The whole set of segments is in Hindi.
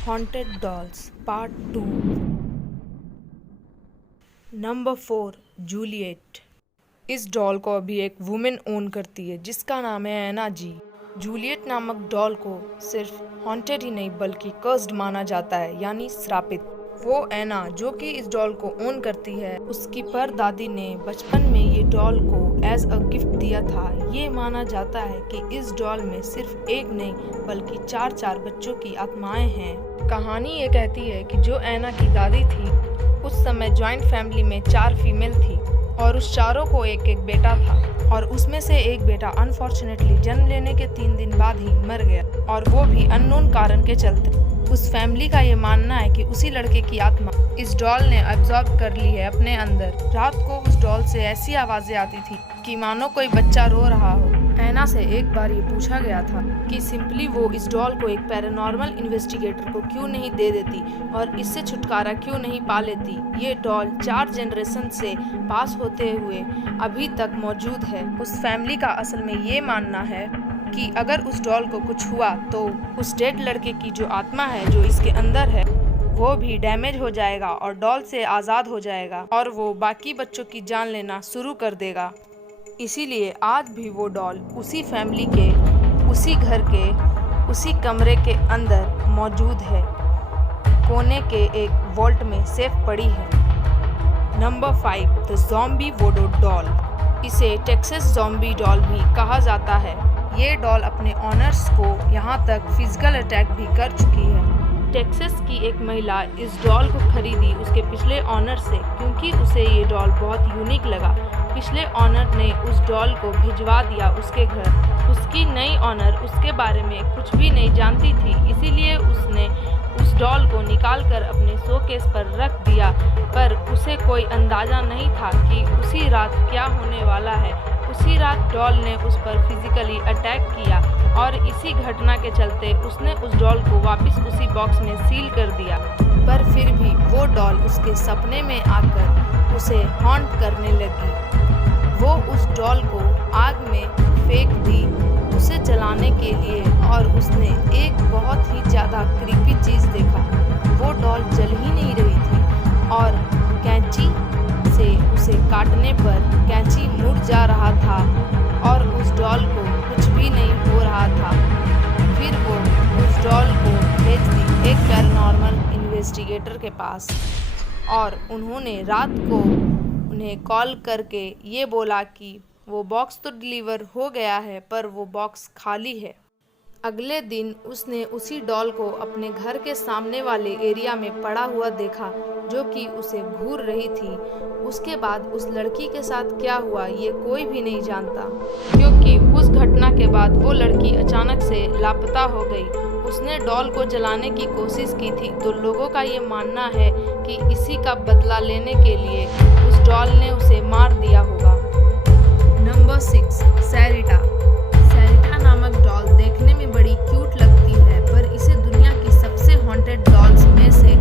Haunted dolls part 2। Number 4, Juliet. इस डॉल को अभी एक वुमेन ओन करती है जिसका नाम है एना जी। जूलियट नामक डॉल को सिर्फ हॉन्टेड ही नहीं बल्कि कर्स्ड माना जाता है, यानी श्रापित। वो एना जो कि इस डॉल को ओन करती है, उसकी परदादी ने बचपन में ये डॉल को एज अ गिफ्ट दिया था। ये माना जाता है कि इस डॉल में सिर्फ एक नहीं बल्कि 4 बच्चों की आत्माएं हैं। कहानी ये कहती है कि जो एना की दादी थी, उस समय जॉइंट फैमिली में 4 फीमेल थी और उस चारों को एक एक बेटा था, और उसमें से एक बेटा अनफॉर्चुनेटली जन्म लेने के 3 दिन बाद ही मर गया, और वो भी अननोन कारण के चलते। उस फैमिली का ये मानना है कि उसी लड़के की आत्मा इस डॉल ने अब्सॉर्ब कर ली है अपने अंदर। रात को उस डॉल से ऐसी आवाजें आती थी कि मानो कोई बच्चा रो रहा हो। एना से एक बार ये पूछा गया था कि सिंपली वो इस डॉल को एक पैरानॉर्मल इन्वेस्टिगेटर को क्यों नहीं दे देती और इससे छुटकारा क्यों नहीं पा लेती। ये डॉल 4 जनरेशन से पास होते हुए अभी तक मौजूद है। उस फैमिली का असल में ये मानना है कि अगर उस डॉल को कुछ हुआ तो उस डेड लड़के की जो आत्मा है, जो इसके अंदर है, वो भी डैमेज हो जाएगा और डॉल से आज़ाद हो जाएगा और वो बाकी बच्चों की जान लेना शुरू कर देगा। इसीलिए आज भी वो डॉल उसी फैमिली के, उसी घर के, उसी कमरे के अंदर मौजूद है। कोने के एक वॉल्ट में सेफ पड़ी है। Number 5, the zombie voodoo doll. इसे टेक्सास ज़ॉम्बी डॉल भी कहा जाता है। ये डॉल अपने ऑनर्स को यहाँ तक फिजिकल अटैक भी कर चुकी है। टेक्सास की एक महिला इस डॉल को खरीदी उसके पिछले ऑनर से, क्योंकि उसे ये डॉल बहुत यूनिक लगा। पिछले ऑनर ने उस डॉल को भिजवा दिया उसके घर। उसकी नई ऑनर उसके बारे में कुछ भी नहीं जानती थी, इसीलिए उसने उस डॉल को निकालकर अपने शोकेस पर रख दिया, पर उसे कोई अंदाज़ा नहीं था कि उसी रात क्या होने वाला है। उसी रात डॉल ने उस पर फिजिकली अटैक किया और इसी घटना के चलते उसने उस डॉल को वापस उसी बॉक्स में सील कर दिया। पर फिर भी वो डॉल उसके सपने में आकर उसे हॉन्ट करने लगी। वो उस डॉल को आग में फेंक दी उसे जलाने के लिए, और उसने एक बहुत ही ज़्यादा क्रीपी चीज़ देखा। वो डॉल जल ही नहीं रही थी और कैंची से उसे काटने पर कैंची मुड़ जा रहा था और उस डॉल को कुछ भी नहीं हो रहा था। फिर वो उस डॉल को भेज दी एक पैरानॉर्मल इन्वेस्टिगेटर के पास, और उन्होंने रात को उन्हें कॉल करके ये बोला कि वो बॉक्स तो डिलीवर हो गया है पर वो बॉक्स खाली है। अगले दिन उसने उसी डॉल को अपने घर के सामने वाले एरिया में पड़ा हुआ देखा, जो कि उसे घूर रही थी। उसके बाद उस लड़की के साथ क्या हुआ ये कोई भी नहीं जानता, क्योंकि उस घटना के बाद वो लड़की अचानक से लापता हो गई। उसने डॉल को जलाने की कोशिश की थी, तो लोगों का ये मानना है कि इसी का बदला लेने के लिए उस डॉल ने उसे मार दिया होगा। नंबर 6, सैरिटा। सैरिटा नामक डॉल देखने में बड़ी क्यूट लगती है, पर इसे दुनिया की सबसे हॉन्टेड डॉल्स में से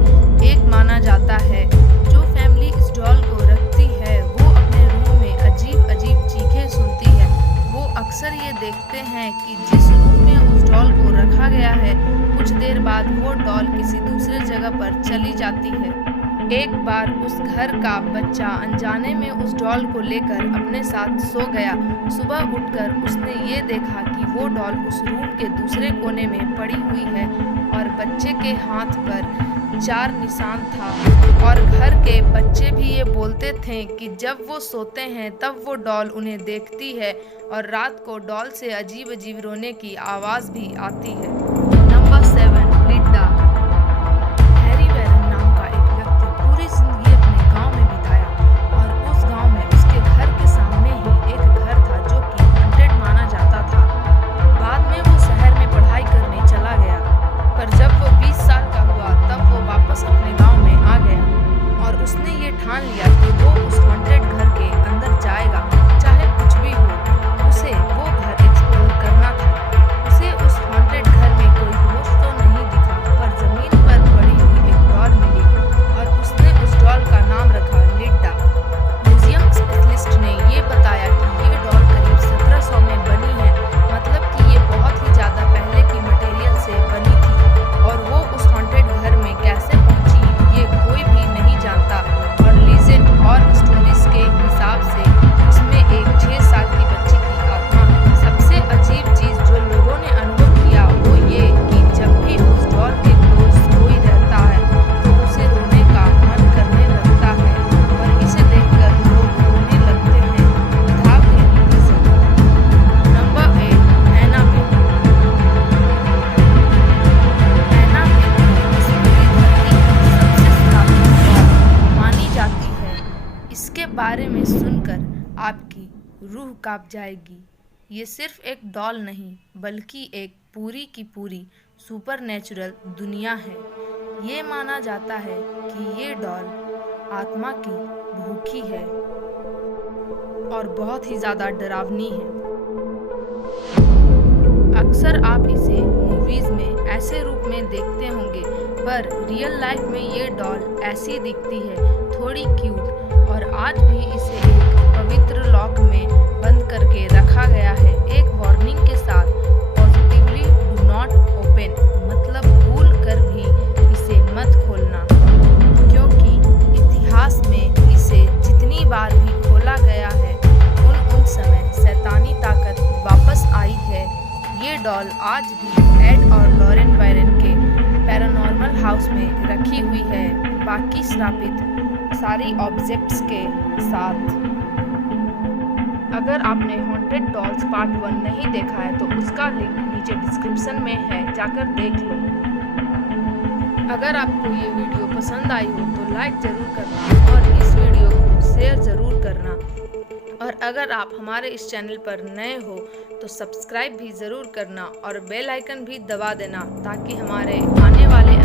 एक माना जाता है। जो फैमिली इस डॉल को रखती है वो अपने रूम में अजीब अजीब चीखें सुनती है। वो अक्सर ये देखते हैं कि जिस रूम में उस डॉल को रखा गया है, कुछ देर बाद वो डॉल किसी दूसरे जगह पर चली जाती है। एक बार उस घर का बच्चा अनजाने में उस डॉल को लेकर अपने साथ सो गया। सुबह उठकर उसने ये देखा कि वो डॉल उस रूम के दूसरे कोने में पड़ी हुई है और बच्चे के हाथ पर 4 निशान था। और घर के बच्चे भी ये बोलते थे कि जब वो सोते हैं तब वो डॉल उन्हें देखती है और रात को डॉल से अजीब अजीब रोने की आवाज़ भी आती है। नंबर 7, लिड्डा। ठान लिया कि वो उस हॉन्टेड घर के अंदर जाएगा, चाहे कुछ भी हो। उसे वो घर एक्सप्लोर करना था। उसे उस हॉन्टेड घर में कोई घोस्ट तो नहीं दिखा, पर जमीन पर पड़ी हुई एक डॉल मिली और उसने उस डॉल का नाम रखा लिड्डा। म्यूजियम स्पेशलिस्ट ने ये बताया कि ये डॉल करीब 1700 में बनी है, मतलब कि ये बहुत ही ज़्यादा पहले की मटेरियल से बनी थी और वो उस हॉन्टेड बारे में सुनकर आपकी रूह कांप जाएगी। ये सिर्फ एक डॉल नहीं बल्कि एक पूरी की पूरी सुपरनैचुरल दुनिया है। ये माना जाता है कि ये डॉल आत्मा की भूखी है और बहुत ही ज़्यादा डरावनी है। अक्सर आप इसे मूवीज़ में ऐसे रूप में देखते होंगे, पर रियल लाइफ में ये डॉल ऐसी दिखती है, थोड़ी क्यूट, और आज भी इसे एक पवित्र लॉक में बंद करके रखा गया है, एक वार्निंग के साथ, पॉजिटिवली डू नॉट ओपन, मतलब भूल कर भी इसे मत खोलना, क्योंकि इतिहास में इसे जितनी बार भी खोला गया है उन समय शैतानी ताकत वापस आई है। ये डॉल आज भी एड और लॉरेन वायरन के पैरानॉर्मल हाउस में रखी हुई है, बाकी श्रापित सारी ऑब्जेक्ट्स के साथ। अगर आपने हॉन्टेड डॉल्स पार्ट 1 नहीं देखा है तो उसका लिंक नीचे डिस्क्रिप्शन में है, जाकर देख लो। अगर आपको ये वीडियो पसंद आई हो तो लाइक ज़रूर करना और इस वीडियो को शेयर ज़रूर करना, और अगर आप हमारे इस चैनल पर नए हो तो सब्सक्राइब भी ज़रूर करना और बेल आइकन भी दबा देना, ताकि हमारे आने वाले